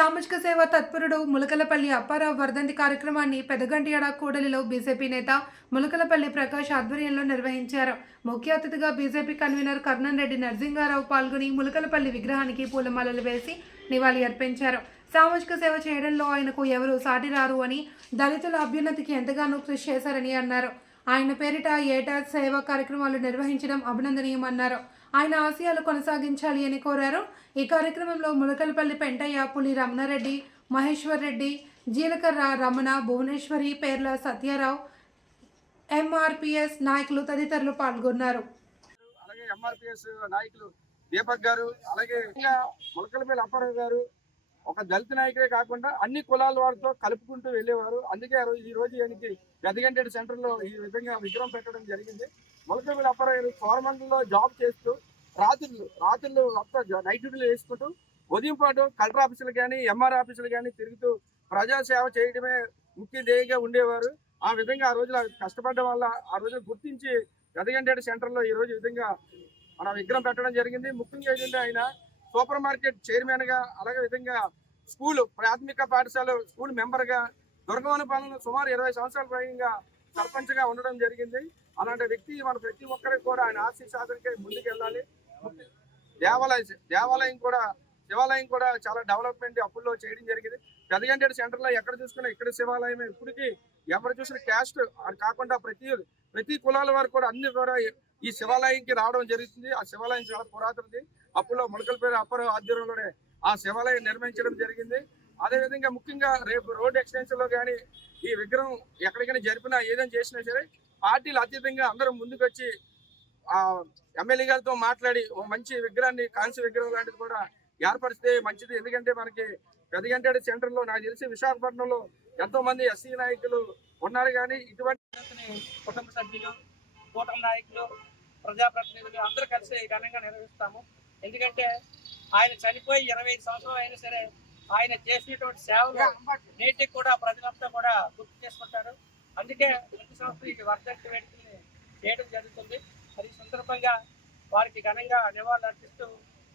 సామాజిక సేవ తత్పరుడు ములకలపల్లి అప్పారావు వర్ధంతి కార్యక్రమాన్ని పెదగంటియాడ కూడలిలో బీజేపీ నేత ములకలపల్లి ప్రకాష్ ఆధ్వర్యంలో నిర్వహించారు. ముఖ్య అతిథిగా బీజేపీ కన్వీనర్ కర్ణన్ రెడ్డి నరసింగారావు పాల్గొని ములకలపల్లి విగ్రహానికి పూలమాలలు వేసి నివాళి అర్పించారు. సామాజిక సేవ చేయడంలో ఆయనకు ఎవరూ సాటిరారు అని, దళితుల అభ్యున్నతికి ఎంతగానో కృషి చేశారని అన్నారు. ఆయన పేరిట ఏటా సేవా కార్యక్రమాలు నిర్వహించడం అభినందనీయమన్నారు. ఆయన ఆశయాలు కొనసాగించాలి అని కోరారు. ఈ కార్యక్రమంలో ములకలపల్లి పెంటయ్య, పులి రమణారెడ్డి, మహేశ్వర్ రెడ్డి, జీలకర్ర రమణ, భువనేశ్వరి, పేర్ల సత్యారావు, ఎంఆర్పిఎస్ నాయకులు తదితరులు పాల్గొన్నారు. అలాగే ఎంఆర్పిఎస్ నాయకులు దీపక్ గారు, అలాగే ములకలపల్లి అప్పారావు గారు ఒక దళిత నాయకుడే కాకుండా అన్ని కులాల వారితో కలుపుకుంటూ వెళ్ళేవారు. అందుకే ఈ రోజు ఆయనకి గదిగంటేడు సెంటర్ లో ఈ విధంగా విగ్రహం పెట్టడం జరిగింది. ములకలపల్లి అప్పారావు గారు కోరమండలంలో జాబ్ చేస్తూ రాత్రులు నైట్ డ్యూటీలు వేసుకుంటూ ఉదయం పాటు కలెక్టర్ ఆఫీసులు కానీ ఎంఆర్ ఆఫీసులు కానీ తిరుగుతూ ప్రజాసేవ చేయడమే ముఖ్య ధ్యేయంగా ఉండేవారు. ఆ విధంగా ఆ రోజులు కష్టపడడం వల్ల ఆ రోజులు గుర్తించి గదిగంటేడు సెంటర్ లో ఈ రోజు విధంగా మన విగ్రహం పెట్టడం జరిగింది. ముఖ్యంగా ఏంటంటే ఆయన సూపర్ మార్కెట్ చైర్మన్ గా, అలాగే విధంగా స్కూల్ ప్రాథమిక పాఠశాల స్కూల్ మెంబర్ గా, దుర్గవనపాలెంలో సుమారు 20 సంవత్సరాల పైగా సర్పంచ్ గా ఉండడం జరిగింది. అలాంటి వ్యక్తి మన ప్రతి ఒక్కరికి కూడా ఆయన ఆశీ సాధనకి ముందుకు వెళ్ళాలి. శివాలయం కూడా చాలా డెవలప్మెంట్ అప్పుల్లో చేయడం జరిగింది. గదిగంటేడు సెంటర్ లో ఎక్కడ చూసుకున్నా ఇక్కడ శివాలయమే. ఇప్పటికీ ఎవరు చూసిన క్యాస్ట్ కాకుండా ప్రతి కులాల వారు కూడా అన్ని కూడా ఈ శివాలయంకి రావడం జరుగుతుంది. ఆ శివాలయం చాలా పురాతనది. అప్పులో ములకలపల్లి అప్పారావు ఆధ్వర్యంలోనే ఆ శివాలయం నిర్మించడం జరిగింది. అదేవిధంగా ముఖ్యంగా రేపు రోడ్ ఎక్స్టెన్షన్ లో కానీ ఈ విగ్రహం ఎక్కడికైనా జరిపినా ఏదైనా చేసినా సరే పార్టీలు అతీతంగా అందరూ ముందుకు వచ్చి ఆ ఎమ్మెల్యే గారితో మాట్లాడి ఓ మంచి విగ్రహాన్ని, కాంస్య విగ్రహం లాంటిది కూడా ఏర్పరిస్తే మంచిది. ఎందుకంటే మనకి గదిగంటేడు సెంటర్ లో నాకు తెలిసి విశాఖపట్నంలో ఎంతో మంది ఎస్సీ నాయకులు ఉన్నారు. కానీ ఇటువంటి కుటుంబ సభ్యులు, కూటమి నాయకులు, ప్రజాప్రతినిధులు అందరూ కలిసి ఘనంగా నిర్వహిస్తాము. ఎందుకంటే ఆయన చనిపోయి 25 సంవత్సరాలు అయినా సరే ఆయన చేసినటువంటి సేవలు నేటికి కూడా ప్రజలంతా కూడా గుర్తు చేసుకుంటారు. అందుకే ప్రతి సంవత్సరం ఈ వర్ధంతి వేడుకల్ని చేయడం జరుగుతుంది. అది సందర్భంగా వారికి ఘనంగా నివాళులు అర్పిస్తూ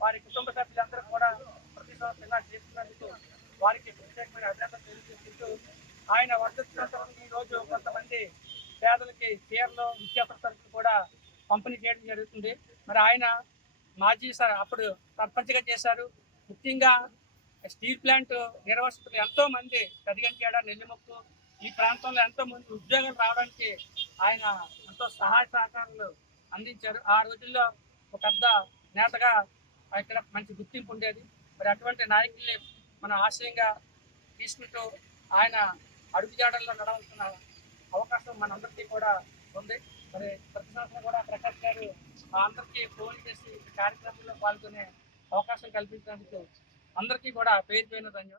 వారి కుటుంబ సభ్యులందరూ కూడా ప్రతి సంవత్సరం ఇలా చేస్తున్నందుకు వారికి ప్రత్యేకమైన అభినందనలు తెలియజేస్తూ ఆయన వర్ధంతి ఈ రోజు కొంతమంది పేదలకి చీరలు, నిత్యావసర సరుకులు కూడా పంపిణీ చేయడం జరుగుతుంది. మరి ఆయన మాజీ అప్పుడు సర్పంచ్గా చేశారు. ముఖ్యంగా స్టీల్ ప్లాంట్ నిర్వాసితులు ఎంతో మంది గదిగంటేడ, నెల్లిముక్కు ఈ ప్రాంతంలో ఎంతో మంది ఉద్యోగాలు రావడానికి ఆయన ఎంతో సహాయ సహకారాలు అందించారు. ఆ రోజుల్లో ఒక పెద్ద నేతగా ఇక్కడ మంచి గుర్తింపు ఉండేది. మరి అటువంటి నాయకుల్ని మన ఆశయంగా తీసుకుంటూ ఆయన అడుగుజాడల్లో నడవలసిన అవకాశం మనందరికీ కూడా ఉంది. మరి ప్రతి సంవత్సరం కూడా ప్రకాష్ గారు అందరికీ ఫోన్ చేసి కార్యక్రమంలో పాల్గొనే అవకాశం కల్పించినందుకు అందరికీ కూడా పేరు ధన్యవాదాలు.